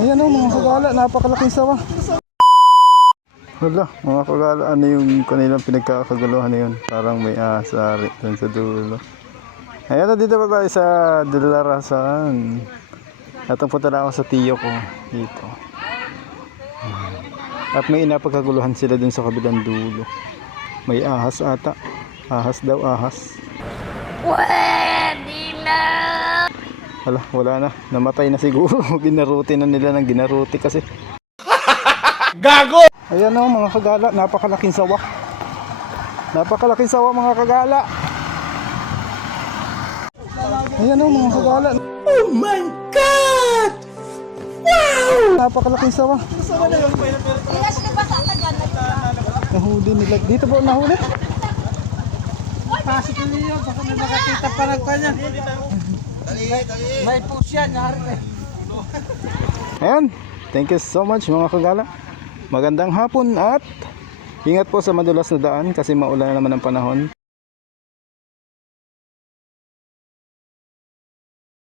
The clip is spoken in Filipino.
Ayan o mga kagala, napakalaking sawa. Wala, mga kagala, ano yung kanilang pinagkakaguluhan na yun? Parang may asari dun sa dulo. Ayan na, dito pa tayo sa Dilarasan. At punta na ako sa tiyo ko dito. At may inapagkaguluhan sila dun sa kabilang dulo. May ahas ata. Ahas daw, ahas. Pwede na! Hala, wala na. Namatay na siguro. Ginaruti na nila ng ginaruti kasi. Gago! Ayan o mga kagala, napakalaking sawa. Napakalaking sawa mga kagala. Ayan o mga kagala. Oh my God! Wow! Napakalaking sawa. Nahuli nila. Dito po nahuli. Pasok na niyo, baka may makakita pa ng kanya. May push yan, Ayan, thank you so much mga kagala. Magandang hapon at ingat po sa madulas na daan kasi maulan na naman ang panahon.